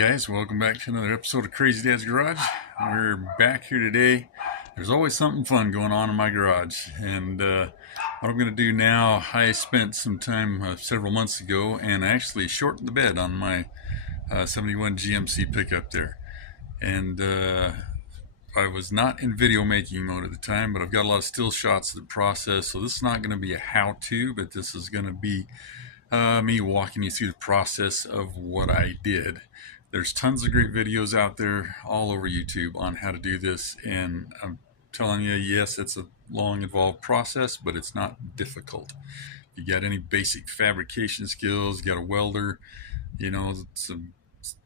Guys, welcome back to another episode of Crazy Dad's Garage. We're back here today. There's always something fun going on in my garage, and what I'm going to do now, I spent some time several months ago and actually shortened the bed on my 71 GMC Pickup there. And I was not in video making mode at the time, but I've got a lot of still shots of the process, so this is not going to be a how-to, but this is going to be me walking you through the process of what I did. There's tons of great videos out there all over YouTube on how to do this, and I'm telling you, yes, it's a long, involved process, but it's not difficult. If you got any basic fabrication skills, you got a welder, some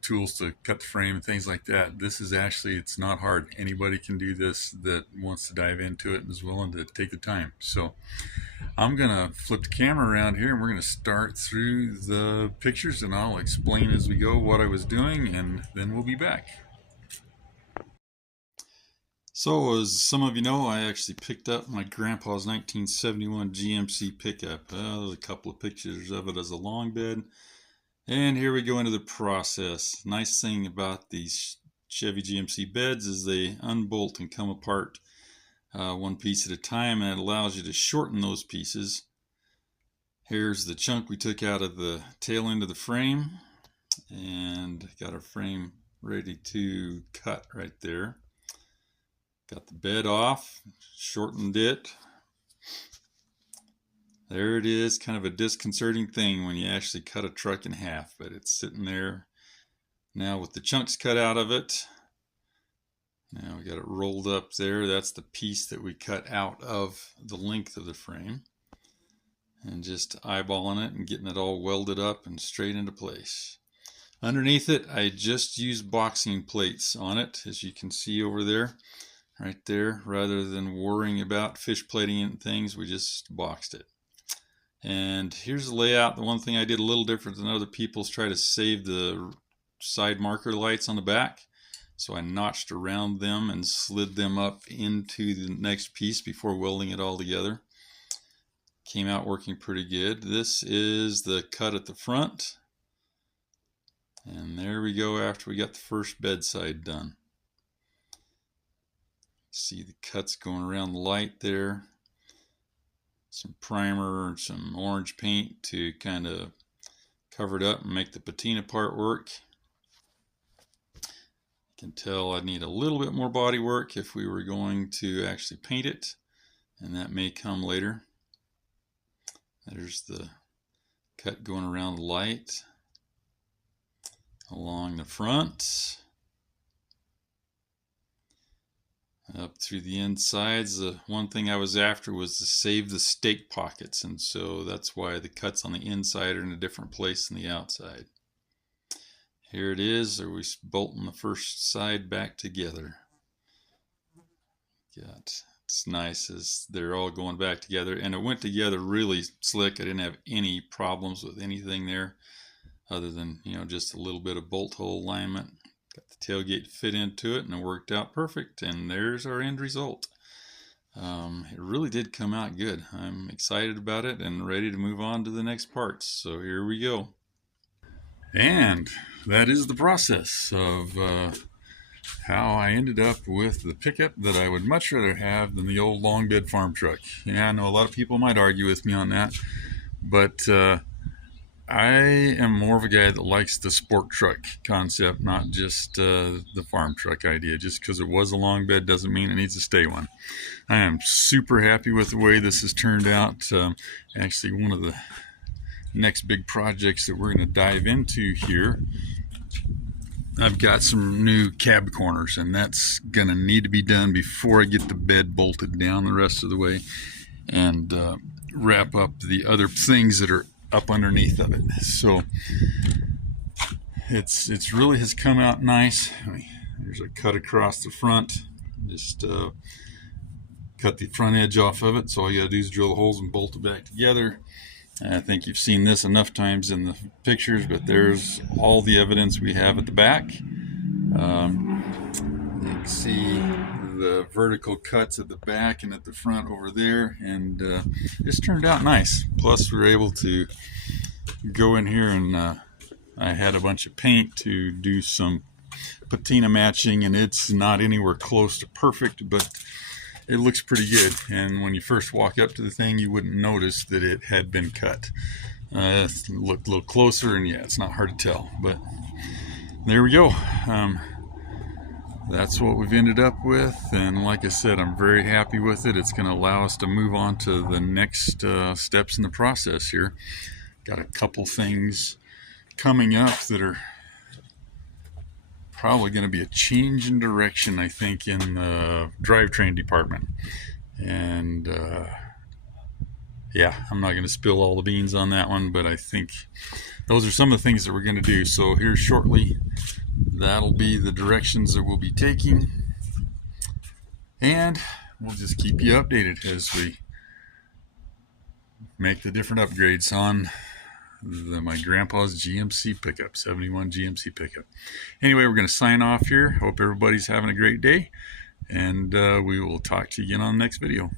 tools to cut the frame and things like that, this is actually, it's not hard. Anybody can do this that wants to dive into it and is willing to take the time. So I'm gonna flip the camera around here and we're gonna start through the pictures, and I'll explain as we go what I was doing, and then we'll be back. So as some of you know, I actually picked up my grandpa's 1971 GMC Pickup. There's a couple of pictures of it as a long bed. And here we go into the process. Nice thing about these Chevy GMC beds is they unbolt and come apart one piece at a time, and it allows you to shorten those pieces. Here's the chunk we took out of the tail end of the frame, and got our frame ready to cut right there. Got the bed off, shortened it. There it is, kind of a disconcerting thing when you actually cut a truck in half, but it's sitting there now with the chunks cut out of it. Now we got it rolled up there. That's the piece that we cut out of the length of the frame. And just eyeballing it and getting it all welded up and straight into place. Underneath it, I just used boxing plates on it, as you can see over there, right there. Rather than worrying about fish plating and things, we just boxed it. And here's the layout. The one thing I did a little different than other people is try to save the side marker lights on the back. So I notched around them and slid them up into the next piece before welding it all together. Came out working pretty good. This is the cut at the front. And there we go after we got the first bedside done. See the cuts going around the light there. Some primer and some orange paint to kind of cover it up and make the patina part work. You can tell I need a little bit more body work if we were going to actually paint it, and that may come later. There's the cut going around the light along the front. Up through the insides. The one thing I was after was to save the stake pockets, and so that's why the cuts on the inside are in a different place than the outside. Here it is. Are we bolting the first side back together? It's nice as they're all going back together, and it went together really slick. I didn't have any problems with anything there other than, just a little bit of bolt hole alignment. Got the tailgate fit into it, and it worked out perfect, and there's our end result. It really did come out good. I'm excited about it and ready to move on to the next parts. So here we go. And that is the process of how I ended up with the pickup that I would much rather have than the old long bed farm truck. Yeah, I know a lot of people might argue with me on that, but I am more of a guy that likes the sport truck concept, not just the farm truck idea. Just because it was a long bed doesn't mean it needs to stay one. I am super happy with the way this has turned out. Actually, one of the next big projects that we're going to dive into here, I've got some new cab corners, and that's going to need to be done before I get the bed bolted down the rest of the way and wrap up the other things that are up underneath of it. So it's really has come out nice. There's a cut across the front. Just cut the front edge off of it, so all you gotta do is drill the holes and bolt it back together. I think you've seen this enough times in the pictures, but there's all the evidence we have at the back. You can see the vertical cuts at the back and at the front over there, and it's turned out nice. Plus we were able to go in here and I had a bunch of paint to do some patina matching, and it's not anywhere close to perfect, but it looks pretty good. And when you first walk up to the thing, you wouldn't notice that it had been cut. Look a little closer, and yeah, it's not hard to tell, but there we go. That's what we've ended up with, and like I said, I'm very happy with it. It's going to allow us to move on to the next steps in the process here. Got a couple things coming up that are probably going to be a change in direction, I think, in the drivetrain department. And yeah, I'm not going to spill all the beans on that one, but I think those are some of the things that we're going to do. So here shortly, that'll be the directions that we'll be taking, and we'll just keep you updated as we make the different upgrades on my grandpa's GMC Pickup, 71 GMC Pickup. Anyway, we're going to sign off here. Hope everybody's having a great day, and we will talk to you again on the next video.